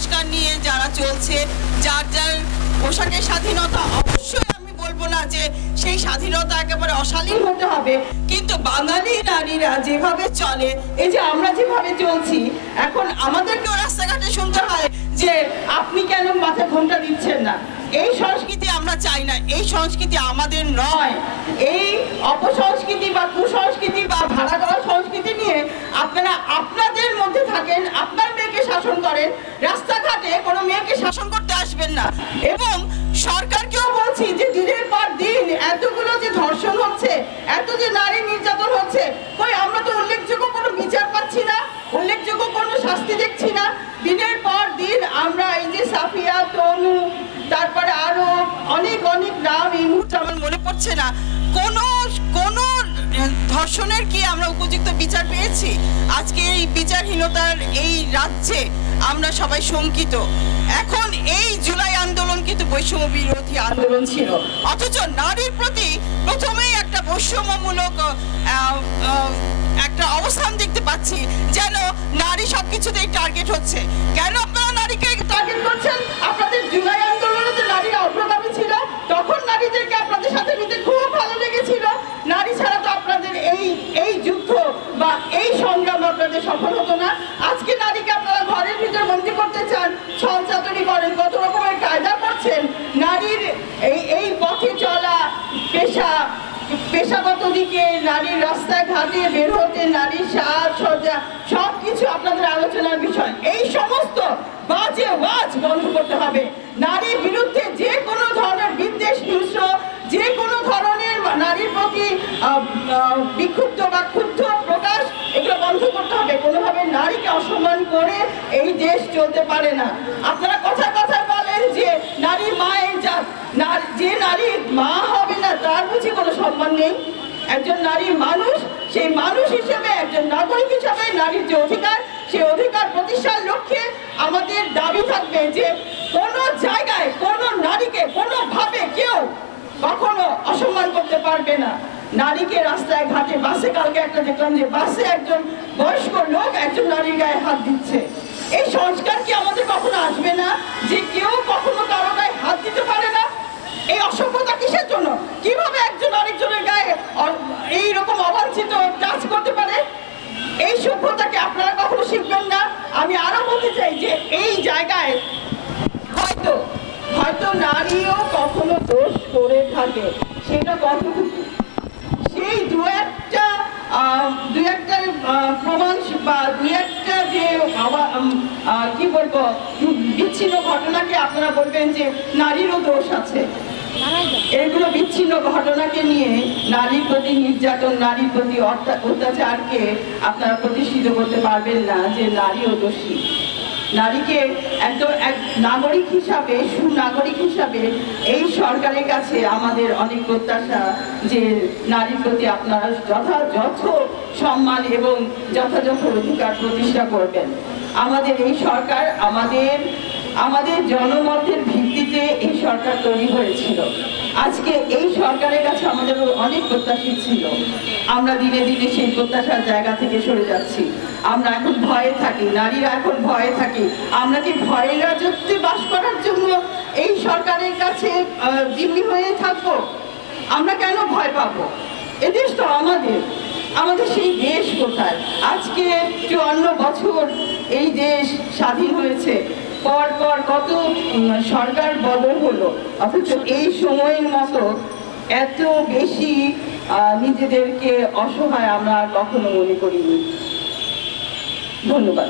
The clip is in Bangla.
কুসংস্কার নিয়ে যারা চলছে, যার যার পোশাকের স্বাধীনতা, অবশ্যই আমি বলবো না যে সেই স্বাধীনতা একেবারে অশালীন হতে হবে, কিন্তু বাঙালি নারীরা যেভাবে চলে, এই যে আমরা যেভাবে চলছি, এখন আমাদেরকেও রাস্তাঘাটে শুনতে হয় যে আপনি কেন মাথা ঘোমটা দিচ্ছেন না। এই সংস্কৃতি আমরা চাই না, এই সংস্কৃতি আমাদের নয়। এই অপসংস্কৃতি বা কুসংস্কৃতি বা ভাড়া করা সংস্কৃতি নিয়ে আপনারা আপনাদের মধ্যে থাকেন, আপনার মেয়েকে শাসন করেন, রাস্তাঘাটে কোনো মেয়েকে শাসন করতে আসবেন না। এবং সরকারকেও বলছি যে দিনের পর দিন এতগুলো যে ধর্ষণ হচ্ছে, এত যে নারী নির্যাতন হচ্ছে, কই আমরা তো উল্লেখযোগ্য কোনো বিচার পাচ্ছি না, উল্লেখযোগ্য কোনো শাস্তি দেখছি না। দিনের পর দিন আমরা এই যে সাফিয়া, তনু, তারপরে আরো অনেক অনেক নাম এই মুহূর্তে আমার মনে পড়ছে না, কোন ধর্ষণের কি আমরা উপযুক্ত বিচার পেয়েছি? আজকে এই বিচারহীনতার এই রাজ্যে আমরা সবাই শঙ্কিত। এখন এই জুলাই আন্দোলন কিন্তু বৈষম্য বিরোধী আন্দোলন ছিল, অথচ নারীর প্রতি প্রথমেই একটা বৈষম্যমূলক একটা অবস্থান দেখতে পাচ্ছি, যেন নারী সবকিছুতেই টার্গেট হচ্ছে। কেন আপনারা নারীকে টার্গেট করছেন? আপনাদের জুলাই আন্দোলনে যে নারীরা অগ্রগামী ছিল, তখন নারীদেরকে আপনাদের সাথে নিতে খুব ভালো লেগেছিল। নারী ছাড়া তো আপনাদের এই যুদ্ধ বা এই সংগ্রাম আপনাদের সফল হতো না। আজকে নারীকে আপনারা ঘরের ভিতর বন্দী করতে চান, ছলচাতুরি করেন, কত রকমের কায়দা করছেন। নারীর এই পথে চলা, পেশাগত দিকে, নারীর রাস্তায় ঘাটে বের হতে, নারীর সাজসজ্জা, সবকিছু আপনাদের আলোচনার বিষয়। এই সমস্ত বাজে ওয়াজ বন্ধ করতে হবে। নারীর বিরুদ্ধে যে কোনো ধরনের বিদ্বেষ, হিংস্র, যে কোনো ধরনের নারীর প্রতি বিক্ষুব্ধ বা ক্ষুব্ধ প্রকাশ, এগুলো বন্ধ করতে হবে। কোনোভাবে নারীকে অসম্মান করে এই দেশ চলতে পারে না। আপনারা কথায় কথায় বলেন যে নারী মায়ের জাত, যে নারী মা হবে না তার বুঝি কোনো সম্মান নেই? একজন নারী মানুষ, সেই মানুষ হিসেবে, একজন নাগরিক হিসেবে নারীর যে অধিকার, সেই অধিকার প্রতিষ্ঠার লক্ষ্যে আমাদের দাবি থাকবে যে কোনো জায়গায় কোনো নারীকে কোনোভাবে কেউ কখনো অসম্মান করতে পারবে না। নারীকে রাস্তায় ঘাটে, বাসে, কালকে একটা দেখলাম যে বাসে একজন বয়স্ক লোক একজন নারীর গায়ে হাত দিচ্ছে। এই সংস্কার কি আমাদের কখনো আসবে না যে কেউ কখনো কারো গায়ে হাত দিতে পারে না? এই অসভ্যতা কিসের জন্য? কিভাবে একজন আরেকজনের গায়ে এইরকম অবাঞ্ছিত টাচ করতে পারে? এই সভ্যতাকে আপনারা কখনো শিখবেন না। আমি আরো বলতে চাই যে এই জায়গায় হয়তো নারীও কখনো দোষ করে থাকে, সেটা কতটুকু, সেই দু একটা প্রমাণ বা দু একটা যে কি বলবো বিচ্ছিন্ন ঘটনাকে আপনারা বলবেন যে নারীরও দোষ আছে। এগুলো বিচ্ছিন্ন ঘটনাকে নিয়ে নারীর প্রতি নির্যাতন, নারীর প্রতি অত্যাচারকে আপনারা প্রতিষ্ঠিত করতে পারবেন না যে নারীও দোষী। নারীকে একদম এক নাগরিক হিসাবে, সুনাগরিক হিসাবে এই সরকারের কাছে আমাদের অনেক প্রত্যাশা যে নারীর প্রতি আপনারা যথাযথ সম্মান এবং যথাযথ অধিকার প্রতিষ্ঠা করবেন। আমাদের এই সরকার আমাদের জনমতের ভিত্তিতে এই সরকার তৈরি হয়েছিল। আজকে এই সরকারের কাছে আমাদের অনেক প্রত্যাশী ছিল, আমরা দিনে দিনে সেই প্রত্যাশার জায়গা থেকে সরে যাচ্ছি। আমরা এখন ভয়ে থাকি, নারীরা এখন ভয়ে থাকি। আমরা কি ভয়ের রাজত্বে বাস করার জন্য এই সরকারের কাছে জিম্মি হয়ে থাকবো? আমরা কেন ভয় পাবো? এদেশ তো আমাদের সেই দেশ কোথায়? আজকে 54 বছর এই দেশ স্বাধীন হয়েছে, পর কত সরকার বদল হলো, অথচ এই সময়ের মতো এত বেশি নিজেদেরকে অসহায় আমরা কখনো মনে করিনি। ধন্যবাদ।